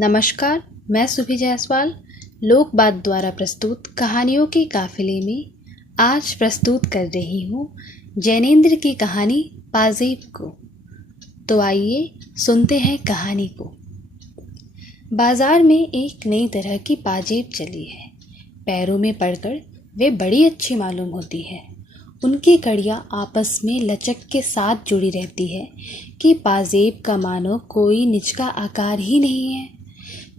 नमस्कार, मैं सुभी जायसवाल लोक बात द्वारा प्रस्तुत कहानियों के काफिले में आज प्रस्तुत कर रही हूँ जैनेन्द्र की कहानी पाजेब को। तो आइए सुनते हैं कहानी को। बाजार में एक नई तरह की पाजेब चली है। पैरों में पड़कर वे बड़ी अच्छी मालूम होती है। उनकी कड़ियाँ आपस में लचक के साथ जुड़ी रहती है कि पाजेब का मानो कोई निज का आकार ही नहीं है।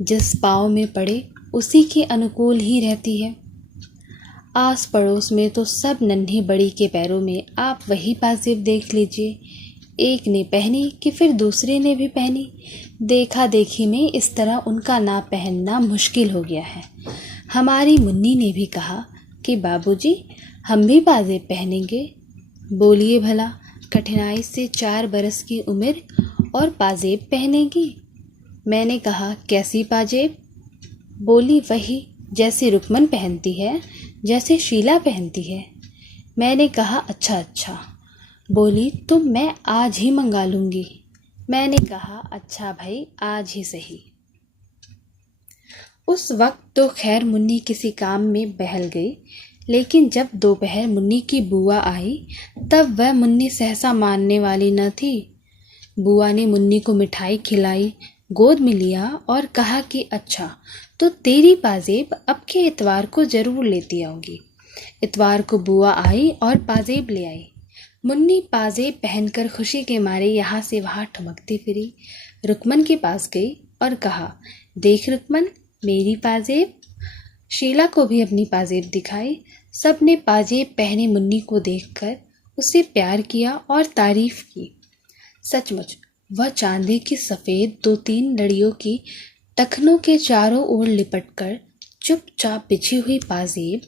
जिस पाँव में पड़े उसी के अनुकूल ही रहती है। आस पड़ोस में तो सब नन्ही बड़ी के पैरों में आप वही पाजेब देख लीजिए। एक ने पहनी कि फिर दूसरे ने भी पहनी। देखा देखी में इस तरह उनका ना पहनना मुश्किल हो गया है। हमारी मुन्नी ने भी कहा कि बाबूजी, हम भी पाजेब पहनेंगे। बोलिए भला, कठिनाई से 4 बरस की उम्र और पाजेब पहनेगी? मैंने कहा, कैसी पाजेब? बोली, वही जैसे रुकमन पहनती है, जैसे शीला पहनती है। मैंने कहा, अच्छा। बोली, तो मैं आज ही मंगा लूँगी। मैंने कहा, अच्छा भाई, आज ही सही। उस वक्त तो खैर मुन्नी किसी काम में बहल गई, लेकिन जब दोपहर मुन्नी की बुआ आई तब वह मुन्नी सहसा मानने वाली न थी। बुआ ने मुन्नी को मिठाई खिलाई, गोद में लिया और कहा कि अच्छा, तो तेरी पाजेब अब के इतवार को ज़रूर लेती आऊँगी। इतवार को बुआ आई और पाजेब ले आई। मुन्नी पाजेब पहनकर खुशी के मारे यहाँ से वहाँ ठुमकती फिरी। रुकमन के पास गई और कहा, देख रुकमन, मेरी पाजेब। शीला को भी अपनी पाजेब दिखाई। सब ने पाजेब पहने मुन्नी को देखकर उसे प्यार किया और तारीफ की। सचमुच वह चांदी की सफ़ेद 2-3 लड़ियों की टखनों के चारों ओर लिपटकर चुपचाप बिछी हुई पाजेब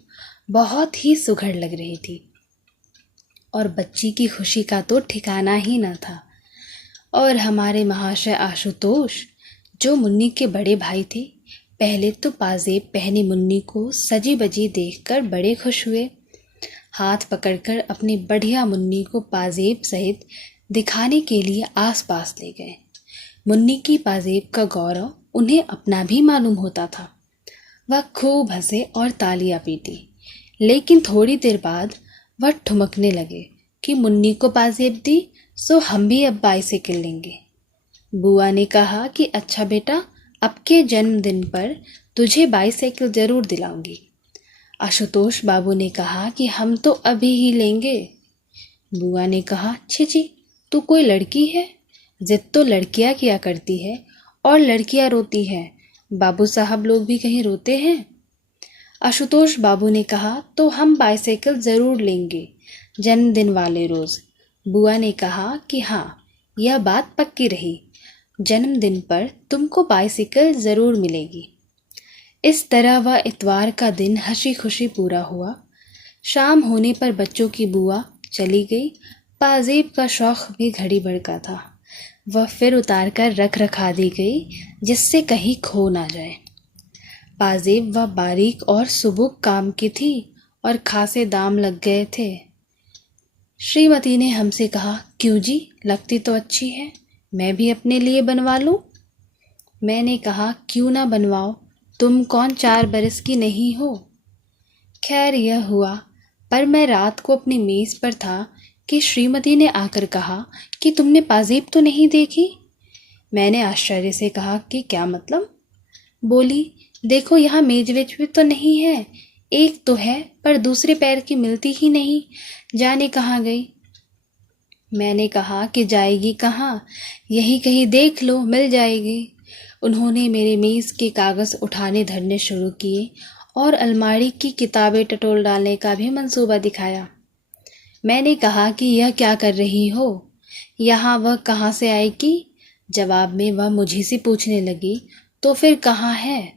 बहुत ही सुघड़ लग रही थी। और बच्ची की खुशी का तो ठिकाना ही न था। और हमारे महाशय आशुतोष, जो मुन्नी के बड़े भाई थे, पहले तो पाजेब पहनी मुन्नी को सजी बजी देखकर बड़े खुश हुए। हाथ पकड़कर अपनी बढ़िया मुन्नी को पाजेब सहित दिखाने के लिए आसपास ले गए। मुन्नी की पाजेब का गौरव उन्हें अपना भी मालूम होता था। वह खूब हंसे और तालियां पीटी, लेकिन थोड़ी देर बाद वह ठुमकने लगे कि मुन्नी को पाजेब दी सो हम भी अब बाइसाइकिल लेंगे। बुआ ने कहा कि अच्छा बेटा, अब के जन्मदिन पर तुझे बाइसाइकिल ज़रूर दिलाऊंगी। आशुतोष बाबू ने कहा कि हम तो अभी ही लेंगे। बुआ ने कहा, छी, तू कोई लड़की है? जिद तो लड़कियां किया करती है और लड़कियां रोती हैं। बाबू साहब लोग भी कहीं रोते हैं? आशुतोष बाबू ने कहा, तो हम बाइसाइकिल ज़रूर लेंगे जन्मदिन वाले रोज़। बुआ ने कहा कि हाँ, यह बात पक्की रही, जन्मदिन पर तुमको बाइसाइकिल ज़रूर मिलेगी। इस तरह वह इतवार का दिन हंसी खुशी पूरा हुआ। शाम होने पर बच्चों की बुआ चली गई। पाजेब का शौक भी घड़ी भर का था। वह फिर उतार कर रख रखा दी गई, जिससे कहीं खो ना जाए। पाजेब वह बारीक और सुबुक काम की थी और खासे दाम लग गए थे। श्रीमती ने हमसे कहा, क्यों जी, लगती तो अच्छी है, मैं भी अपने लिए बनवा लूं? मैंने कहा, क्यों ना बनवाओ, तुम कौन 4 बरस की नहीं हो। खैर यह हुआ, पर मैं रात को अपनी मेज़ पर था कि श्रीमती ने आकर कहा कि तुमने पाजेब तो नहीं देखी? मैंने आश्चर्य से कहा कि क्या मतलब? बोली, देखो यहाँ मेज वेज भी तो नहीं है, एक तो है पर दूसरे पैर की मिलती ही नहीं, जाने कहाँ गई। मैंने कहा कि जाएगी कहाँ, यही कहीं देख लो, मिल जाएगी। उन्होंने मेरे मेज़ के कागज़ उठाने धरने शुरू किए और अलमारी की किताबें टटोल डालने का भी मंसूबा दिखाया। मैंने कहा कि यह क्या कर रही हो, यहाँ वह कहाँ से आएगी? जवाब में वह मुझे से पूछने लगी, तो फिर कहाँ है?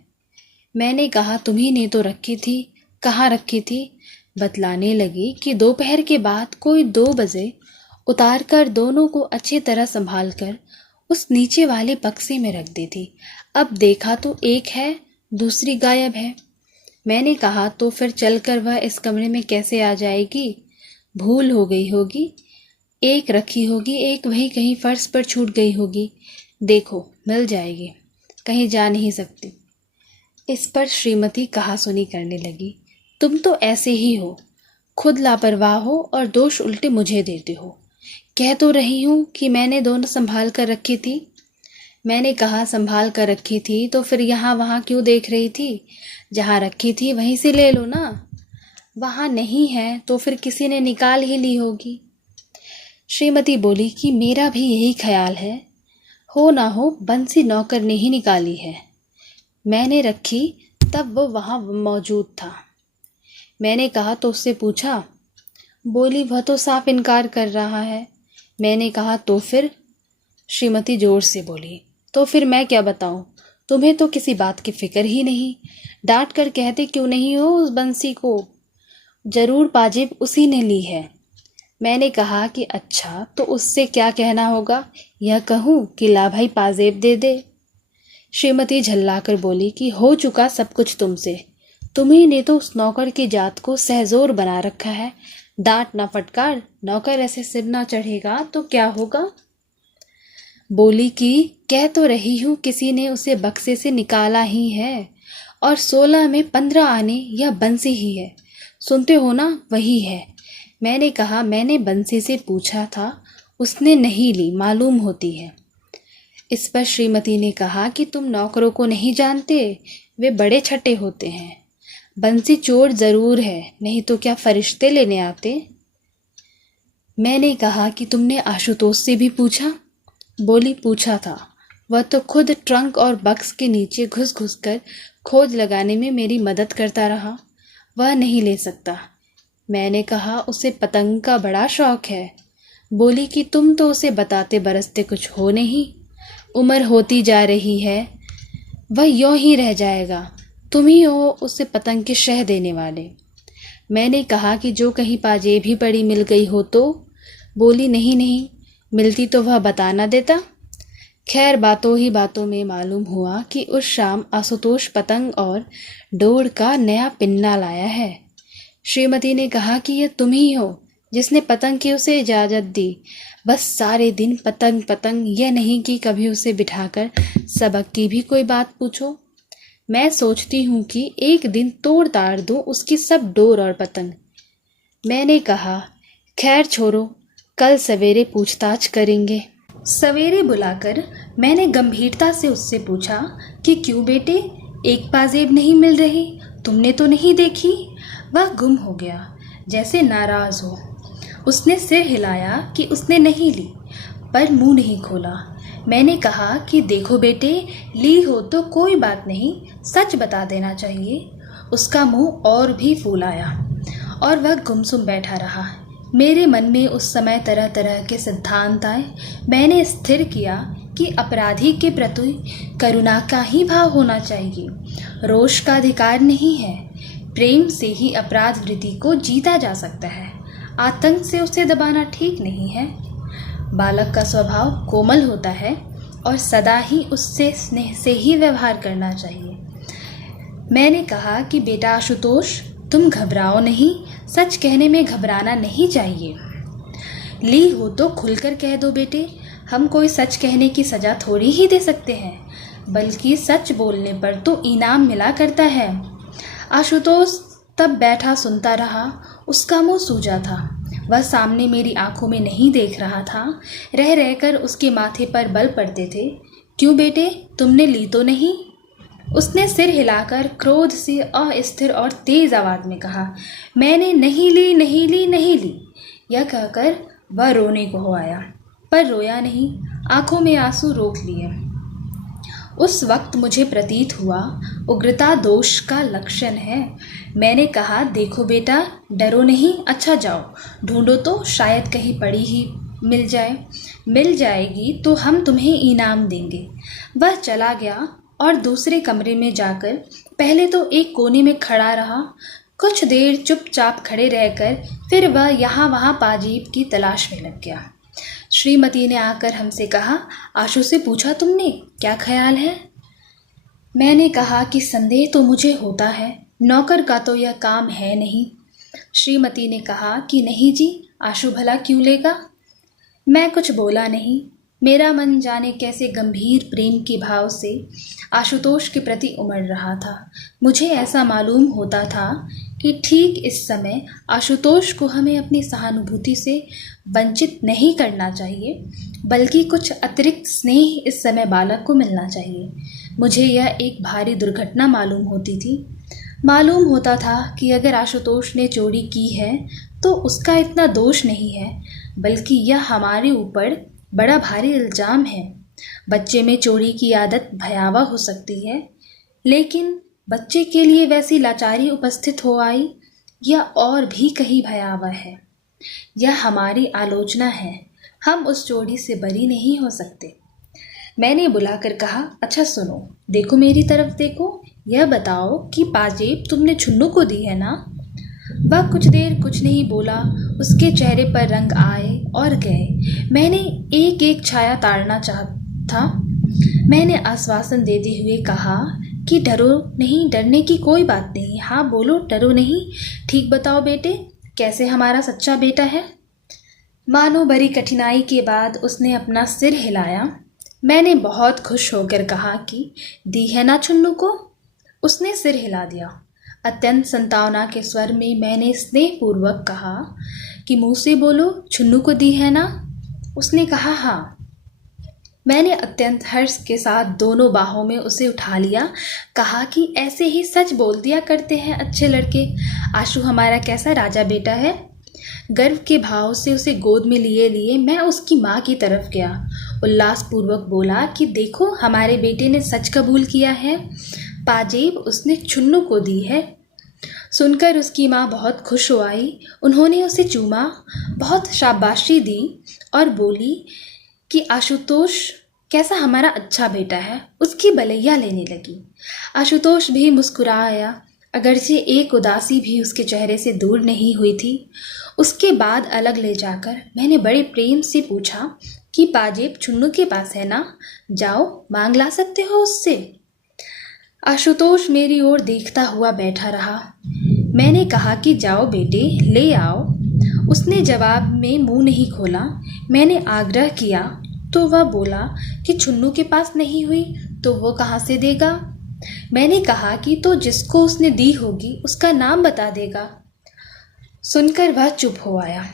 मैंने कहा, तुम्ही ने तो रखी थी। कहाँ रखी थी? बतलाने लगी कि दोपहर के बाद कोई 2 बजे उतार कर दोनों को अच्छी तरह संभाल कर उस नीचे वाले बक्से में रख दी थी। अब देखा तो एक है, दूसरी गायब है। मैंने कहा, तो फिर चलकर वह इस कमरे में कैसे आ जाएगी? भूल हो गई होगी, एक रखी होगी, एक वही कहीं फर्श पर छूट गई होगी। देखो, मिल जाएगी। कहीं जा नहीं सकती। इस पर श्रीमती कहासुनी करने लगी। तुम तो ऐसे ही हो, खुद लापरवाह हो और दोष उल्टे मुझे देते हो। कह तो रही हूँ कि मैंने दोनों संभाल कर रखी थी। मैंने कहा संभाल कर रखी थी तो फिर यहाँ वहाँ क्यों देख रही थी? जहाँ रखी थी वहीं से ले लो ना। वहाँ नहीं है तो फिर किसी ने निकाल ही ली होगी। श्रीमती बोली कि मेरा भी यही ख्याल है, हो ना हो बंसी नौकर ने ही निकाली है। मैंने रखी तब वो वहाँ मौजूद था। मैंने कहा तो उससे पूछा? बोली वह तो साफ इनकार कर रहा है। मैंने कहा तो फिर? श्रीमती जोर से बोली, तो फिर मैं क्या बताऊं? तुम्हें तो किसी बात की फिक्र ही नहीं। डांट कर कहते क्यों नहीं हो उस बंसी को? जरूर पाजेब उसी ने ली है। मैंने कहा कि अच्छा तो उससे क्या कहना होगा? यह कहूँ कि ला भाई पाजेब दे दे? श्रीमती झल्लाकर बोली कि हो चुका सब कुछ तुमसे। तुम्ही ने तो उस नौकर की जात को सहजोर बना रखा है। डांट ना फटकार, नौकर ऐसे सिर ना चढ़ेगा तो क्या होगा? बोली कि कह तो रही हूँ किसी ने उसे बक्से से निकाला ही है, और 16 में 15 आने यह बंसी ही है। सुनते हो ना, वही है। मैंने कहा मैंने बंसी से पूछा था, उसने नहीं ली, मालूम होती है। इस पर श्रीमती ने कहा कि तुम नौकरों को नहीं जानते, वे बड़े छठे होते हैं। बंसी चोर जरूर है, नहीं तो क्या फरिश्ते लेने आते? मैंने कहा कि तुमने आशुतोष से भी पूछा? बोली पूछा था, वह तो खुद ट्रंक और बक्स के नीचे घुस घुस कर खोज लगाने में मेरी मदद करता रहा। वह नहीं ले सकता। मैंने कहा उसे पतंग का बड़ा शौक है। बोली कि तुम तो उसे बताते बरसते कुछ हो नहीं, उम्र होती जा रही है, वह यों ही रह जाएगा। तुम ही हो उसे पतंग के शह देने वाले। मैंने कहा कि जो कहीं पाजेब ही पड़ी मिल गई हो तो? बोली नहीं नहीं, मिलती तो वह बता ना देता। खैर बातों ही बातों में मालूम हुआ कि उस शाम आशुतोष पतंग और डोर का नया पिन्ना लाया है। श्रीमती ने कहा कि यह तुम ही हो जिसने पतंग की उसे इजाज़त दी। बस सारे दिन पतंग पतंग, यह नहीं कि कभी उसे बिठाकर सबक की भी कोई बात पूछो। मैं सोचती हूँ कि एक दिन तोड़ ताड़ दूँ उसकी सब डोर और पतंग। मैंने कहा खैर छोड़ो, कल सवेरे पूछताछ करेंगे। सवेरे बुलाकर मैंने गंभीरता से उससे पूछा कि क्यों बेटे, एक पाजेब नहीं मिल रही, तुमने तो नहीं देखी? वह गुम हो गया, जैसे नाराज हो। उसने सिर हिलाया कि उसने नहीं ली, पर मुंह नहीं खोला। मैंने कहा कि देखो बेटे, ली हो तो कोई बात नहीं, सच बता देना चाहिए। उसका मुंह और भी फूलाया और वह गुमसुम बैठा रहा। मेरे मन में उस समय तरह तरह के सिद्धांत आए। मैंने स्थिर किया कि अपराधी के प्रति करुणा का ही भाव होना चाहिए, रोष का अधिकार नहीं है। प्रेम से ही अपराध वृत्ति को जीता जा सकता है, आतंक से उसे दबाना ठीक नहीं है। बालक का स्वभाव कोमल होता है और सदा ही उससे स्नेह से ही व्यवहार करना चाहिए। मैंने कहा कि बेटा आशुतोष, तुम घबराओ नहीं, सच कहने में घबराना नहीं चाहिए। ली हो तो खुलकर कह दो बेटे, हम कोई सच कहने की सजा थोड़ी ही दे सकते हैं, बल्कि सच बोलने पर तो इनाम मिला करता है। आशुतोष तब बैठा सुनता रहा। उसका मुंह सूजा था, वह सामने मेरी आंखों में नहीं देख रहा था। रह रहकर उसके माथे पर बल पड़ते थे। क्यों बेटे, तुमने ली तो नहीं? उसने सिर हिलाकर क्रोध से अस्थिर और तेज आवाज में कहा, मैंने नहीं ली, नहीं ली, नहीं ली। यह कहकर वह रोने को हो आया, पर रोया नहीं, आंखों में आंसू रोक लिए। उस वक्त मुझे प्रतीत हुआ उग्रता दोष का लक्षण है। मैंने कहा देखो बेटा, डरो नहीं, अच्छा जाओ ढूंढो तो, शायद कहीं पड़ी ही मिल जाए। मिल जाएगी तो हम तुम्हें इनाम देंगे। वह चला गया और दूसरे कमरे में जाकर पहले तो एक कोने में खड़ा रहा। कुछ देर चुपचाप खड़े रहकर फिर वह यहाँ वहाँ पाजीब की तलाश में लग गया। श्रीमती ने आकर हमसे कहा, आशु से पूछा तुमने, क्या ख्याल है? मैंने कहा कि संदेह तो मुझे होता है, नौकर का तो यह काम है नहीं। श्रीमती ने कहा कि नहीं जी, आशु भला क्यों लेगा? मैं कुछ बोला नहीं। मेरा मन जाने कैसे गंभीर प्रेम के भाव से आशुतोष के प्रति उमड़ रहा था। मुझे ऐसा मालूम होता था कि ठीक इस समय आशुतोष को हमें अपनी सहानुभूति से वंचित नहीं करना चाहिए, बल्कि कुछ अतिरिक्त स्नेह इस समय बालक को मिलना चाहिए। मुझे यह एक भारी दुर्घटना मालूम होती थी। मालूम होता था कि अगर आशुतोष ने चोरी की है तो उसका इतना दोष नहीं है, बल्कि यह हमारे ऊपर बड़ा भारी इल्ज़ाम है। बच्चे में चोरी की आदत भयावह हो सकती है, लेकिन बच्चे के लिए वैसी लाचारी उपस्थित हो आई, यह और भी कहीं भयावह है। यह हमारी आलोचना है। हम उस चोरी से बरी नहीं हो सकते। मैंने बुलाकर कहा, अच्छा सुनो, देखो मेरी तरफ देखो, यह बताओ कि पाजेब तुमने छुन्नू को दी है ना? वह कुछ देर कुछ नहीं बोला। उसके चेहरे पर रंग आए और गए। मैंने एक एक छाया ताड़ना था। मैंने आश्वासन देते हुए कहा कि डरो नहीं, डरने की कोई बात नहीं। हाँ बोलो, डरो नहीं। ठीक बताओ बेटे, कैसे हमारा सच्चा बेटा है? मानो बड़ी कठिनाई के बाद उसने अपना सिर हिलाया। मैंने बहुत खुश होकर कहा कि दी है ना छुन्नू को? उसने सिर हिला दिया। अत्यंत संतावना के स्वर में मैंने स्नेहपूर्वक कहा कि मुँह से बोलो, छुन्नू को दी है ना? उसने कहा हाँ। मैंने अत्यंत हर्ष के साथ दोनों बाहों में उसे उठा लिया। कहा कि ऐसे ही सच बोल दिया करते हैं अच्छे लड़के। आशु हमारा कैसा राजा बेटा है। गर्व के भाव से उसे गोद में लिए लिए मैं उसकी माँ की तरफ गया। उल्लासपूर्वक बोला कि देखो, हमारे बेटे ने सच कबूल किया है। पाजेब उसने छुन्नू को दी है। सुनकर उसकी माँ बहुत खुश हो आई। उन्होंने उसे चूमा, बहुत शाबाशी दी और बोली कि आशुतोष कैसा हमारा अच्छा बेटा है। उसकी बलैया लेने लगी। आशुतोष भी मुस्कुराया, अगरचे एक उदासी भी उसके चेहरे से दूर नहीं हुई थी। उसके बाद अलग ले जाकर मैंने बड़े प्रेम से पूछा कि पाजेब छुन्नू के पास है ना? जाओ, मांग ला सकते हो उससे। आशुतोष मेरी ओर देखता हुआ बैठा रहा। मैंने कहा कि जाओ बेटे, ले आओ। उसने जवाब में मुंह नहीं खोला। मैंने आग्रह किया तो वह बोला कि छुन्नू के पास नहीं हुई तो वो कहाँ से देगा? मैंने कहा कि तो जिसको उसने दी होगी उसका नाम बता देगा। सुनकर वह चुप हो आया।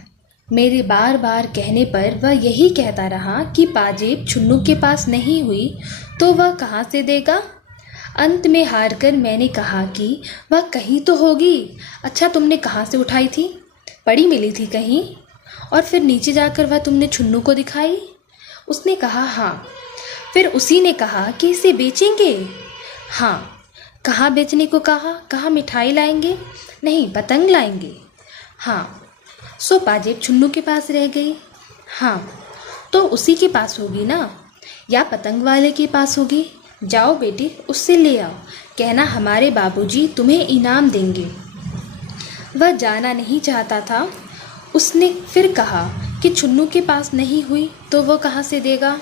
मेरे बार बार कहने पर वह यही कहता रहा कि पाजेब छुन्नू के पास नहीं हुई तो वह कहाँ से देगा। अंत में हार कर मैंने कहा कि वह कहीं तो होगी। अच्छा, तुमने कहाँ से उठाई थी? पड़ी मिली थी कहीं? और फिर नीचे जाकर वह तुमने छुन्नू को दिखाई? उसने कहा हाँ। फिर उसी ने कहा कि इसे बेचेंगे? हाँ। कहाँ बेचने को कहा? कहाँ मिठाई लाएंगे? नहीं, पतंग लाएंगे। हाँ। सो पाजेब छुन्नू के पास रह गई? हाँ। तो उसी के पास होगी ना, या पतंग वाले के पास होगी? जाओ बेटी, उससे ले आओ। कहना हमारे बाबूजी तुम्हें इनाम देंगे। वह जाना नहीं चाहता था। उसने फिर कहा कि छुन्नू के पास नहीं हुई तो वो कहाँ से देगा।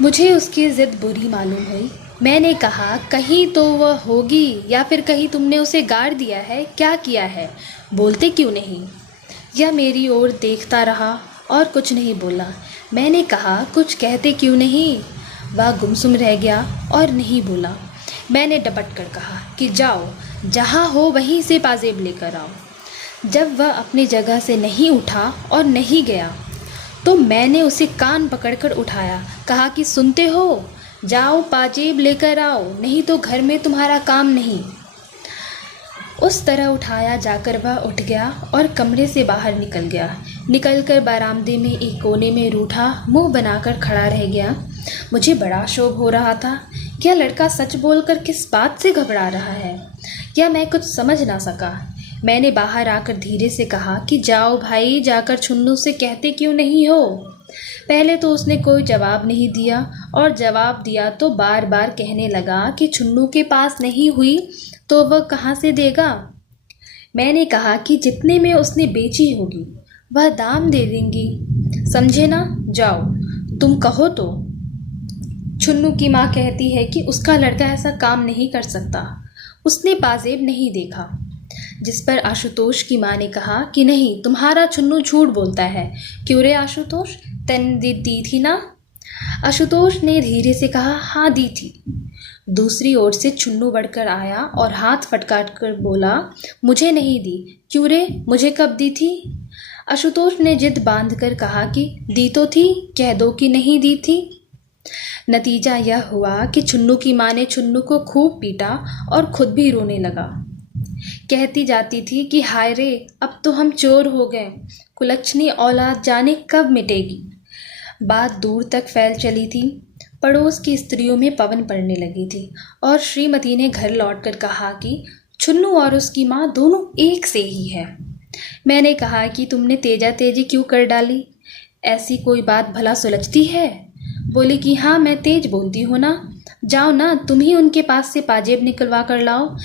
मुझे उसकी ज़िद बुरी मालूम हुई। मैंने कहा कहीं तो वह होगी, या फिर कहीं तुमने उसे गाड़ दिया है। क्या किया है, बोलते क्यों नहीं? यह मेरी ओर देखता रहा और कुछ नहीं बोला। मैंने कहा कुछ कहते क्यों नहीं? वह गुमसुम रह गया और नहीं बोला। मैंने डपट कर कहा कि जाओ, जहाँ हो वहीं से पाजेब लेकर आओ। जब वह अपनी जगह से नहीं उठा और नहीं गया तो मैंने उसे कान पकड़कर उठाया। कहा कि सुनते हो, जाओ पाजेब लेकर आओ, नहीं तो घर में तुम्हारा काम नहीं। उस तरह उठाया जाकर वह उठ गया और कमरे से बाहर निकल गया। निकलकर बरामदे में एक कोने में रूठा मुंह बनाकर खड़ा रह गया। मुझे बड़ा क्षोभ हो रहा था। यह लड़का सच बोलकर किस बात से घबरा रहा है, यह मैं कुछ समझ ना सका। मैंने बाहर आकर धीरे से कहा कि जाओ भाई, जाकर छुन्नू से कहते क्यों नहीं हो। पहले तो उसने कोई जवाब नहीं दिया, और जवाब दिया तो बार बार कहने लगा कि छुन्नू के पास नहीं हुई तो वह कहाँ से देगा। मैंने कहा कि जितने में उसने बेची होगी वह दाम दे देंगी, समझे ना। जाओ, तुम कहो तो। छुन्नू की माँ कहती है कि उसका लड़का ऐसा काम नहीं कर सकता, उसने पाजेब नहीं देखा। जिस पर आशुतोष की माँ ने कहा कि नहीं, तुम्हारा छुन्नू झूठ बोलता है। क्यों रे आशुतोष, तैने दी थी ना? आशुतोष ने धीरे से कहा, हाँ दी थी। दूसरी ओर से चुन्नू बढ़कर आया और हाथ फटकार कर बोला, मुझे नहीं दी। क्यों रे, मुझे कब दी थी? आशुतोष ने जिद बांध कर कहा कि दी तो थी, कह दो कि नहीं दी थी। नतीजा यह हुआ कि चुन्नू की माँ ने चुन्नू को खूब पीटा और खुद भी रोने लगा। कहती जाती थी कि हाय रे, अब तो हम चोर हो गए, कुलच्छनी औलाद जाने कब मिटेगी। बात दूर तक फैल चली थी। पड़ोस की स्त्रियों में पवन पड़ने लगी थी और श्रीमती ने घर लौटकर कहा कि चुन्नू और उसकी माँ दोनों एक से ही है। मैंने कहा कि तुमने तेजा तेजी क्यों कर डाली, ऐसी कोई बात भला सुलझती है? बोली कि हाँ, मैं तेज बोलती हूँ ना। जाओ ना, तुम ही उनके पास से पाजेब निकलवा कर लाओ,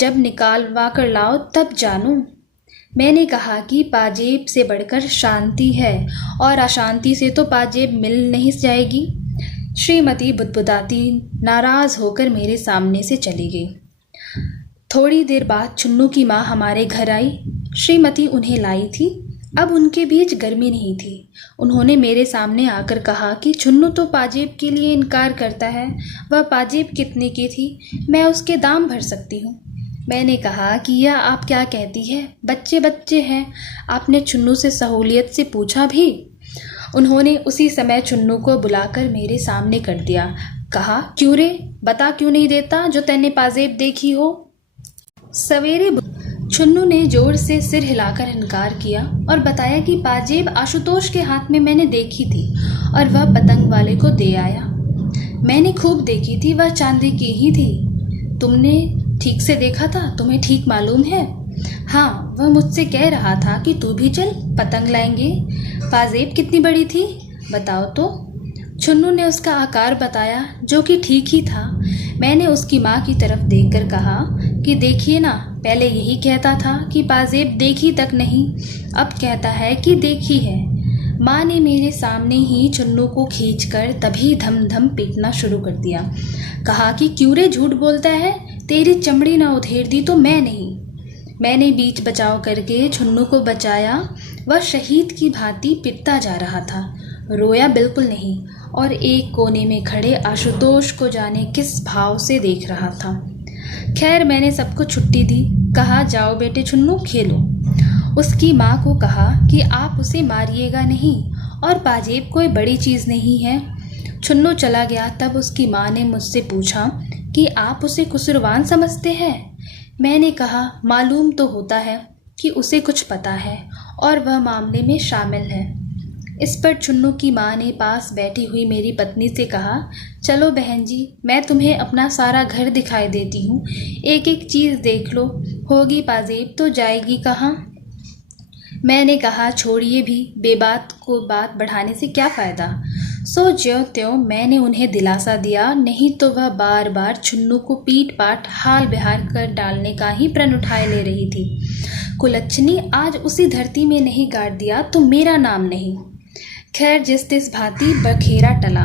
जब निकालवा कर लाओ तब जानूं। मैंने कहा कि पाजेब से बढ़कर शांति है और अशांति से तो पाजेब मिल नहीं जाएगी। श्रीमती बुदबुदाती नाराज होकर मेरे सामने से चली गई। थोड़ी देर बाद चुन्नू की माँ हमारे घर आई। श्रीमती उन्हें लाई थी। अब उनके बीच गर्मी नहीं थी। उन्होंने मेरे सामने आकर कहा कि चुन्नू तो पाजेब के लिए इनकार करता है। वह पाजेब कितने की थी, मैं उसके दाम भर सकती हूँ। मैंने कहा कि यह आप क्या कहती है, बच्चे बच्चे हैं। आपने चुन्नू से सहूलियत से पूछा भी? उन्होंने उसी समय चुन्नू को बुलाकर मेरे सामने कर दिया। कहा, क्यों रे, बता क्यों नहीं देता जो तैने पाजेब देखी हो? सवेरे चुन्नू ने जोर से सिर हिलाकर इनकार किया और बताया कि पाजेब आशुतोष के हाथ में मैंने देखी थी और वह पतंग वाले को दे आया। मैंने खूब देखी थी, वह चांदी की ही थी। तुमने ठीक से देखा था, तुम्हें ठीक मालूम है? हाँ, वह मुझसे कह रहा था कि तू भी चल, पतंग लाएंगे। पाजेब कितनी बड़ी थी, बताओ तो। चुन्नू ने उसका आकार बताया, जो कि ठीक ही था। मैंने उसकी माँ की तरफ देखकर कहा कि देखिए ना, पहले यही कहता था कि पाजेब देखी तक नहीं, अब कहता है कि देखी है। माँ ने मेरे सामने ही चुन्नू को खींचकर तभी धम धम पीटना शुरू कर दिया। कहा कि क्यों रे झूठ बोलता है, तेरी चमड़ी ना उधेड़ दी तो मैं नहीं। मैंने बीच बचाव करके चुन्नू को बचाया। वह शहीद की भांति पिटता जा रहा था, रोया बिल्कुल नहीं और एक कोने में खड़े आशुतोष को जाने किस भाव से देख रहा था। खैर, मैंने सबको छुट्टी दी। कहा, जाओ बेटे चुन्नू, खेलो। उसकी माँ को कहा कि आप उसे मारिएगा नहीं और पाजेब कोई बड़ी चीज़ नहीं है। चुन्नू चला गया। तब उसकी माँ ने मुझसे पूछा कि आप उसे कसूरवान समझते हैं? मैंने कहा, मालूम तो होता है कि उसे कुछ पता है और वह मामले में शामिल है। इस पर चुन्नू की माँ ने पास बैठी हुई मेरी पत्नी से कहा, चलो बहन जी, मैं तुम्हें अपना सारा घर दिखाई देती हूँ, एक एक चीज़ देख लो, होगी पाजेब तो जाएगी कहाँ? मैंने कहा, छोड़िए भी, बेबात को बात बढ़ाने से क्या फ़ायदा। सो ज्यों त्यों मैंने उन्हें दिलासा दिया, नहीं तो वह बार बार चुन्नू को पीट पाट हाल बेहाल कर डालने का ही प्रण उठाए ले रही थी। कुलच्छनी आज उसी धरती में नहीं गाड़ दिया तो मेरा नाम नहीं। खैर, जिस तिस भांति बखेरा टला।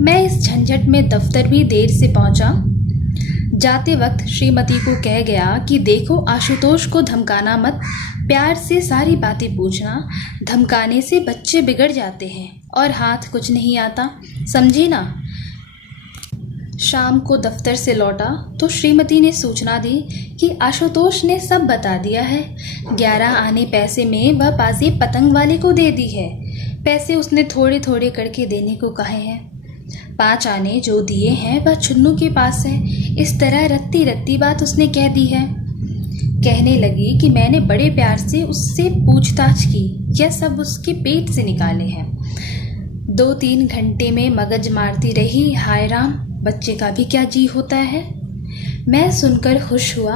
मैं इस झंझट में दफ्तर भी देर से पहुंचा। जाते वक्त श्रीमती को कह गया कि देखो, आशुतोष को धमकाना मत, प्यार से सारी बातें पूछना, धमकाने से बच्चे बिगड़ जाते हैं और हाथ कुछ नहीं आता, समझी ना। शाम को दफ्तर से लौटा तो श्रीमती ने सूचना दी कि आशुतोष ने सब बता दिया है। 11 आने पैसे में वह पाजेब पतंग वाले को दे दी है। पैसे उसने थोड़े थोड़े करके देने को कहे हैं। 5 आने जो दिए हैं वह चुन्नू के पास है। इस तरह रत्ती रत्ती बात उसने कह दी है। कहने लगी कि मैंने बड़े प्यार से उससे पूछताछ की, यह सब उसके पेट से निकाले हैं। 2-3 घंटे में मगज मारती रही। हाय राम, बच्चे का भी क्या जी होता है। मैं सुनकर खुश हुआ।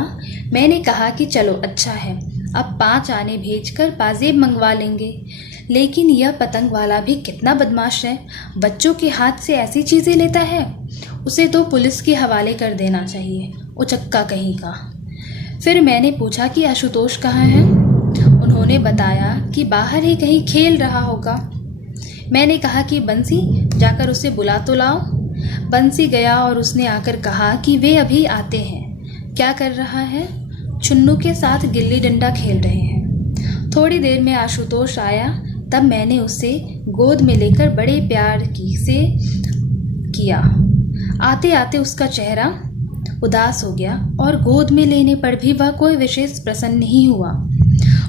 मैंने कहा कि चलो अच्छा है, अब 5 आने भेजकर पाजेब मंगवा लेंगे। लेकिन यह पतंग वाला भी कितना बदमाश है, बच्चों के हाथ से ऐसी चीज़ें लेता है। उसे तो पुलिस के हवाले कर देना चाहिए, उचक्का कहीं का। फिर मैंने पूछा कि आशुतोष कहाँ है। उन्होंने बताया कि बाहर ही कहीं खेल रहा होगा। मैंने कहा कि बंसी, जाकर उसे बुला तो लाओ। बंसी गया और उसने आकर कहा कि वे अभी आते हैं। क्या कर रहा है? चुन्नू के साथ गिल्ली डंडा खेल रहे हैं। थोड़ी देर में आशुतोष आया। तब मैंने उसे गोद में लेकर बड़े प्यार से किया। आते आते उसका चेहरा उदास हो गया और गोद में लेने पर भी वह कोई विशेष प्रसन्न नहीं हुआ।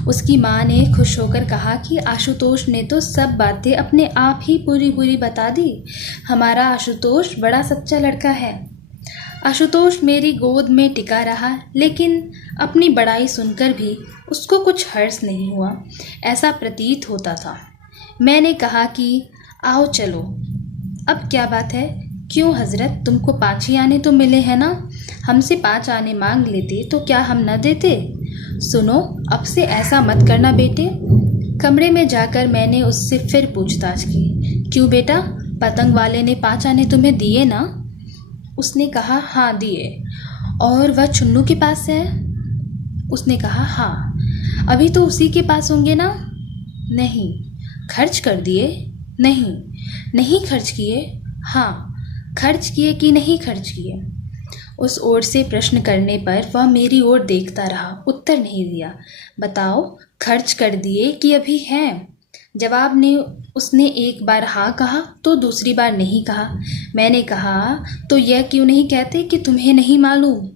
उसकी माँ ने खुश होकर कहा कि आशुतोष ने तो सब बातें अपने आप ही पूरी पूरी बता दी। हमारा आशुतोष बड़ा सच्चा लड़का है। आशुतोष मेरी गोद में टिका रहा, लेकिन अपनी बड़ाई सुनकर भी उसको कुछ हर्ष नहीं हुआ, ऐसा प्रतीत होता था। मैंने कहा कि आओ चलो, अब क्या बात है? क्यों हजरत, तुमको 5 ही आने तो मिले हैं ना? हमसे 5 आने मांग लेते तो क्या हम न देते? सुनो, अब से ऐसा मत करना बेटे। कमरे में जाकर मैंने उससे फिर पूछताछ की। क्यों बेटा, पतंग वाले ने 5 आने तुम्हें दिए ना? उसने कहा हाँ दिए। और वह चुन्नू के पास है? उसने कहा हाँ। अभी तो उसी के पास होंगे ना? नहीं। खर्च कर दिए? नहीं। नहीं खर्च किए? हाँ। खर्च किए कि नहीं खर्च किए? उस ओर से प्रश्न करने पर वह मेरी ओर देखता रहा, उत्तर नहीं दिया। बताओ, खर्च कर दिए कि अभी हैं? जवाब ने उसने एक बार हाँ कहा तो दूसरी बार नहीं कहा। मैंने कहा तो यह क्यों नहीं कहते कि तुम्हें नहीं मालूम?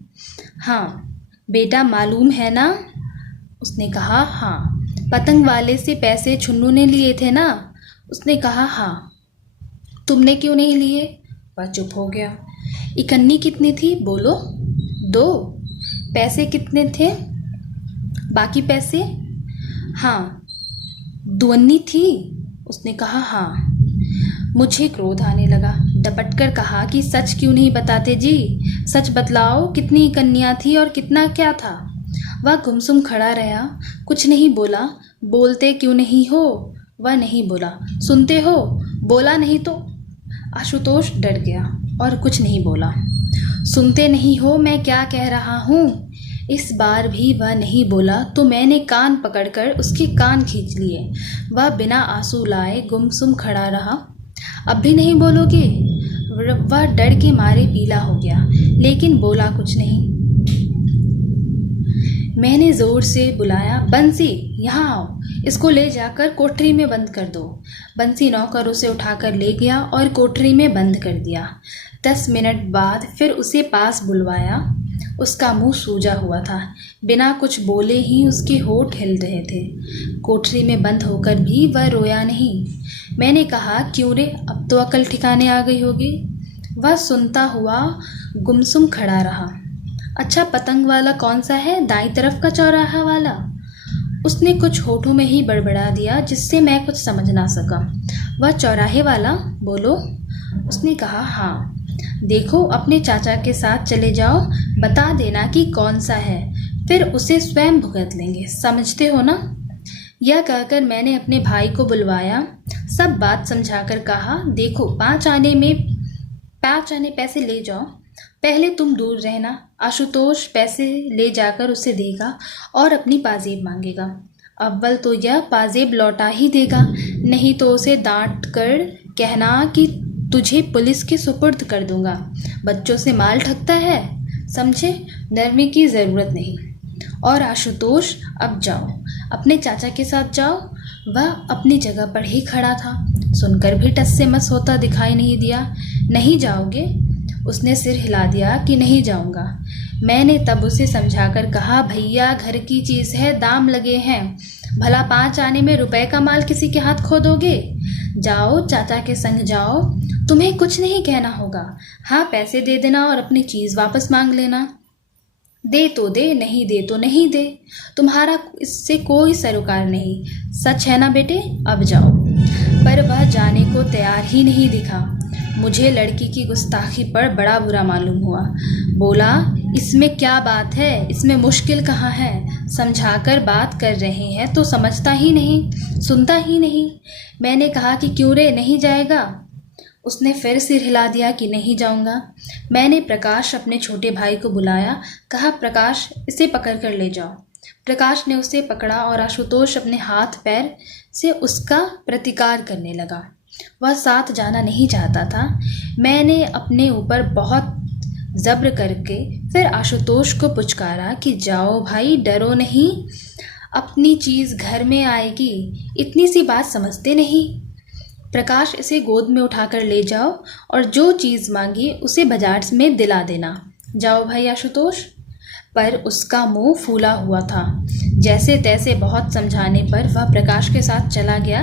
हाँ बेटा, मालूम है ना? उसने कहा हाँ। पतंग वाले से पैसे छुन्नू ने लिए थे ना? उसने कहा हाँ। तुमने क्यों नहीं लिए? वह चुप हो गया। इकन्नी कितनी थी बोलो? 2। पैसे कितने थे? बाकी पैसे? हाँ। दुअन्नी थी? उसने कहा हाँ। मुझे क्रोध आने लगा। डपट कर कहा कि सच क्यों नहीं बताते जी? सच बतलाओ, कितनी कन्या थी और कितना क्या था? वह गुमसुम खड़ा रहा, कुछ नहीं बोला। बोलते क्यों नहीं हो? वह नहीं बोला। सुनते हो? बोला नहीं तो? आशुतोष डर गया और कुछ नहीं बोला। सुनते नहीं हो मैं क्या कह रहा हूँ? इस बार भी वह नहीं बोला तो मैंने कान पकड़कर उसके कान खींच लिए। वह बिना आंसू लाए गुमसुम खड़ा रहा। अब भी नहीं बोलोगे? वह डर के मारे पीला हो गया, लेकिन बोला कुछ नहीं। मैंने जोर से बुलाया, बंसी यहाँ आओ, इसको ले जाकर कोठरी में बंद कर दो। बंसी नौकर उसे उठाकर ले गया और कोठरी में बंद कर दिया। 10 मिनट बाद फिर उसे पास बुलवाया। उसका मुंह सूजा हुआ था, बिना कुछ बोले ही उसके होंठ हिल रहे थे। कोठरी में बंद होकर भी वह रोया नहीं। मैंने कहा क्यों रे, अब तो अकल ठिकाने आ गई होगी। वह सुनता हुआ गुमसुम खड़ा रहा। अच्छा, पतंग वाला कौन सा है? दाईं तरफ का चौराहा वाला? उसने कुछ होठों में ही बड़बड़ा दिया, जिससे मैं कुछ समझ ना सका। वह चौराहे वाला बोलो? उसने कहा हाँ। देखो, अपने चाचा के साथ चले जाओ, बता देना कि कौन सा है, फिर उसे स्वयं भुगत लेंगे, समझते हो ना? यह कहकर मैंने अपने भाई को बुलवाया। सब बात समझाकर कहा, देखो 5 आने पैसे ले जाओ। पहले तुम दूर रहना। आशुतोष पैसे ले जाकर उसे देगा और अपनी पाजेब मांगेगा। अव्वल तो यह पाजेब लौटा ही देगा, नहीं तो उसे डांट कर कहना कि तुझे पुलिस के सुपुर्द कर दूंगा। बच्चों से माल ठगता है, समझे? नरमी की ज़रूरत नहीं। और आशुतोष, अब जाओ, अपने चाचा के साथ जाओ। वह अपनी जगह पर ही खड़ा था, सुनकर भी टस से मस होता दिखाई नहीं दिया। नहीं जाओगे? उसने सिर हिला दिया कि नहीं जाऊंगा। मैंने तब उसे समझाकर कहा, भैया घर की चीज़ है, दाम लगे हैं, भला 5 आने में रुपए का माल किसी के हाथ खो दोगे? जाओ, चाचा के संग जाओ, तुम्हें कुछ नहीं कहना होगा। हाँ, पैसे दे देना और अपनी चीज़ वापस मांग लेना। दे तो दे, नहीं दे तो नहीं दे, तुम्हारा इससे कोई सरोकार नहीं। सच है ना बेटे? अब जाओ। पर वह जाने को तैयार ही नहीं दिखा। मुझे लड़की की गुस्ताखी पर बड़ा बुरा मालूम हुआ। बोला, इसमें क्या बात है? इसमें मुश्किल कहाँ है? समझाकर बात कर रहे हैं तो समझता ही नहीं, सुनता ही नहीं। मैंने कहा कि क्यों रे, नहीं जाएगा? उसने फिर सिर हिला दिया कि नहीं जाऊंगा। मैंने प्रकाश, अपने छोटे भाई को बुलाया। कहा, प्रकाश, इसे पकड़ कर ले जाओ। प्रकाश ने उसे पकड़ा और आशुतोष अपने हाथ पैर से उसका प्रतिकार करने लगा। वह साथ जाना नहीं चाहता था। मैंने अपने ऊपर बहुत जब्र करके फिर आशुतोष को पुचकारा कि जाओ भाई, डरो नहीं। अपनी चीज़ घर में आएगी, इतनी सी बात समझते नहीं। प्रकाश, इसे गोद में उठाकर ले जाओ और जो चीज़ मांगी उसे बाजार में दिला देना। जाओ भाई आशुतोष। पर उसका मुंह फूला हुआ था। जैसे तैसे बहुत समझाने पर वह प्रकाश के साथ चला गया।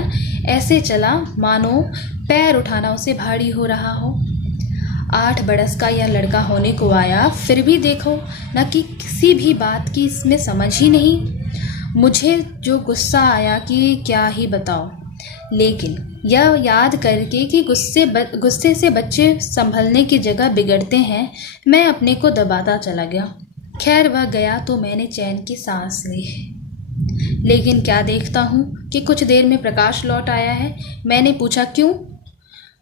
ऐसे चला मानो पैर उठाना उसे भारी हो रहा हो। 8 बरस का यह लड़का होने को आया, फिर भी देखो न कि किसी भी बात की इसमें समझ ही नहीं। मुझे जो गुस्सा आया कि क्या ही बताओ। लेकिन यह याद करके कि गुस्से से बच्चे संभलने की जगह बिगड़ते हैं, मैं अपने को दबाता चला गया। खैर वह गया तो मैंने चैन की सांस ली। लेकिन क्या देखता हूँ कि कुछ देर में प्रकाश लौट आया है। मैंने पूछा क्यों?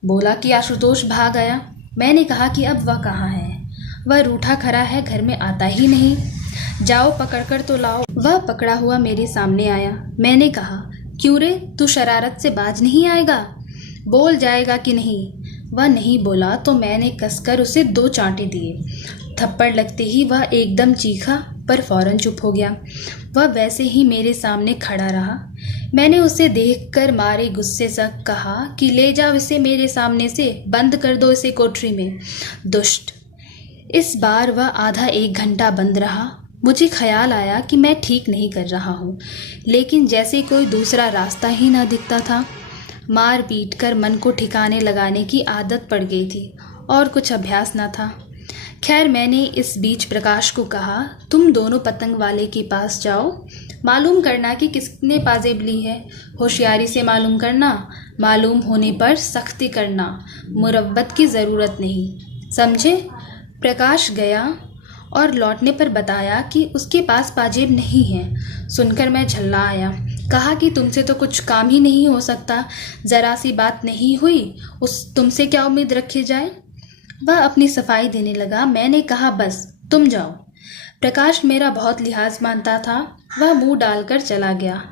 बोला कि आशुतोष भाग आया। मैंने कहा कि अब वह कहाँ है? वह रूठा खड़ा है, घर में आता ही नहीं। जाओ पकड़कर तो लाओ। वह पकड़ा हुआ मेरे सामने आया। मैंने कहा क्यों रे, तू शरारत से बाज नहीं आएगा? बोल जाएगा कि नहीं? वह नहीं बोला तो मैंने कसकर उसे 2 चांटे दिए। थप्पड़ लगते ही वह एकदम चीखा, पर फौरन चुप हो गया। वह वैसे ही मेरे सामने खड़ा रहा। मैंने उसे देखकर मारे गुस्से से कहा कि ले जाओ इसे मेरे सामने से, बंद कर दो इसे कोठरी में। दुष्ट। इस बार वह आधा 1 घंटा बंद रहा। मुझे ख्याल आया कि मैं ठीक नहीं कर रहा हूँ, लेकिन जैसे कोई दूसरा रास्ता ही ना दिखता था। मार पीट कर मन को ठिकाने लगाने की आदत पड़ गई थी और कुछ अभ्यास ना था। खैर मैंने इस बीच प्रकाश को कहा, तुम दोनों पतंग वाले के पास जाओ, मालूम करना कि किसने पाजेब ली है। होशियारी से मालूम करना, मालूम होने पर सख्ती करना, मुरव्वत की ज़रूरत नहीं, समझे? प्रकाश गया और लौटने पर बताया कि उसके पास पाजेब नहीं है। सुनकर मैं झल्ला आया। कहा कि तुमसे तो कुछ काम ही नहीं हो सकता, ज़रा सी बात नहीं हुई, तुमसे क्या उम्मीद रखी जाए? वह अपनी सफाई देने लगा। मैंने कहा बस तुम जाओ। प्रकाश मेरा बहुत लिहाज मानता था। वह मुंह डालकर चला गया।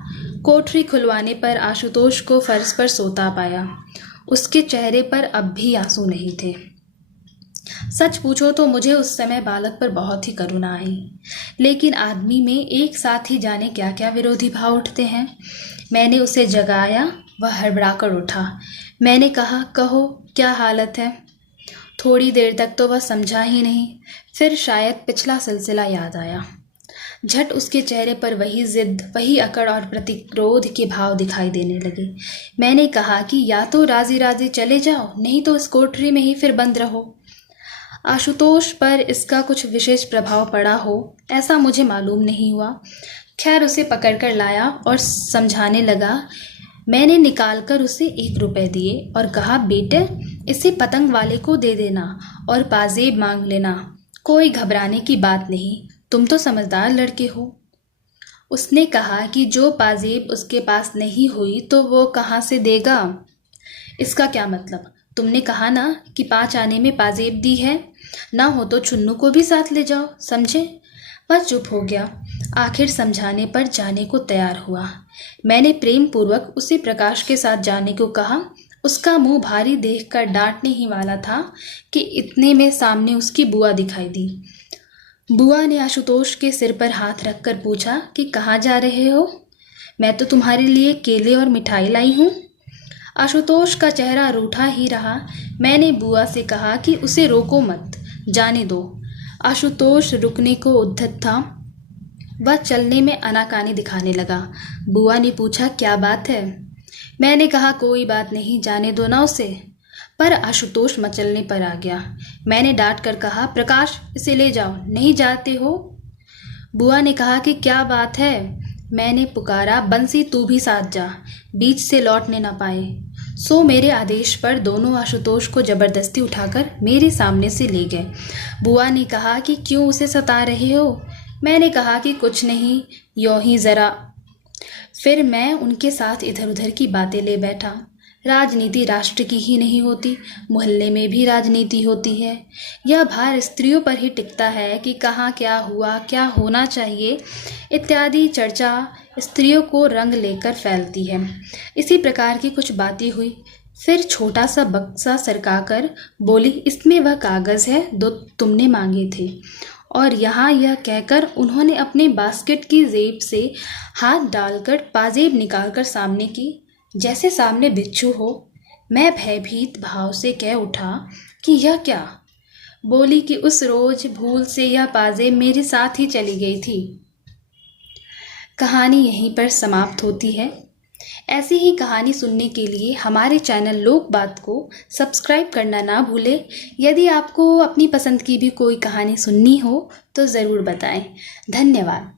कोठरी खुलवाने पर आशुतोष को फर्श पर सोता पाया। उसके चेहरे पर अब भी आंसू नहीं थे। सच पूछो तो मुझे उस समय बालक पर बहुत ही करुणा आई। लेकिन आदमी में एक साथ ही जाने क्या क्या विरोधी भाव उठते हैं। मैंने उसे जगाया। वह हड़बड़ाकर उठा। मैंने कहा कहो क्या हालत है? थोड़ी देर तक तो वह समझा ही नहीं। फिर शायद पिछला सिलसिला याद आया। झट उसके चेहरे पर वही जिद, वही अकड़ और प्रतिक्रोध के भाव दिखाई देने लगे। मैंने कहा कि या तो राजी राजी चले जाओ, नहीं तो इस कोठरी में ही फिर बंद रहो। आशुतोष पर इसका कुछ विशेष प्रभाव पड़ा हो, ऐसा मुझे मालूम नहीं हुआ। खैर उसे पकड़कर लाया और समझाने लगा। मैंने निकालकर उसे 1 रुपए दिए और कहा बेटे इसे पतंग वाले को दे देना और पाजेब मांग लेना, कोई घबराने की बात नहीं, तुम तो समझदार लड़के हो। उसने कहा कि जो पाजेब उसके पास नहीं हुई तो वो कहाँ से देगा? इसका क्या मतलब? तुमने कहा ना कि 5 आने में पाजेब दी है, ना हो तो चुन्नू को भी साथ ले जाओ, समझे? वह चुप हो गया। आखिर समझाने पर जाने को तैयार हुआ। मैंने प्रेम पूर्वक उसे प्रकाश के साथ जाने को कहा। उसका मुंह भारी देखकर डांटने ही वाला था कि इतने में सामने उसकी बुआ दिखाई दी। बुआ ने आशुतोष के सिर पर हाथ रखकर पूछा कि कहाँ जा रहे हो? मैं तो तुम्हारे लिए केले और मिठाई लाई हूँ। आशुतोष का चेहरा रूठा ही रहा। मैंने बुआ से कहा कि उसे रोको मत, जाने दो। आशुतोष रुकने को उद्धत था। वह चलने में आनाकानी दिखाने लगा। बुआ ने पूछा क्या बात है? मैंने कहा कोई बात नहीं, जाने दो ना उसे। पर आशुतोष मचलने पर आ गया। मैंने डांट कर कहा प्रकाश इसे ले जाओ, नहीं जाते हो? बुआ ने कहा कि क्या बात है? मैंने पुकारा बंसी तू भी साथ जा, बीच से लौटने न पाए। सो मेरे आदेश पर दोनों आशुतोष को जबरदस्ती उठाकर मेरे सामने से ले गए। बुआ ने कहा कि क्यों उसे सता रहे हो? मैंने कहा कि कुछ नहीं, यूं ही ज़रा। फिर मैं उनके साथ इधर उधर की बातें ले बैठा। राजनीति राष्ट्र की ही नहीं होती, मोहल्ले में भी राजनीति होती है। यह भार स्त्रियों पर ही टिकता है कि कहाँ क्या हुआ, क्या होना चाहिए इत्यादि चर्चा स्त्रियों को रंग लेकर फैलती है। इसी प्रकार की कुछ बातें हुई। फिर छोटा सा बक्सा सरकाकर बोली इसमें वह कागज़ है जो तुमने मांगे थे और यहाँ यह कहकर उन्होंने अपने बास्केट की जेब से हाथ डालकर पाजेब निकालकर सामने की, जैसे सामने बिच्छू हो। मैं भयभीत भाव से कह उठा कि यह क्या? बोली कि उस रोज भूल से यह पाजेब मेरे साथ ही चली गई थी। कहानी यहीं पर समाप्त होती है। ऐसी ही कहानी सुनने के लिए हमारे चैनल लोक बात को सब्सक्राइब करना ना भूलें। यदि आपको अपनी पसंद की भी कोई कहानी सुननी हो तो ज़रूर बताएं। धन्यवाद।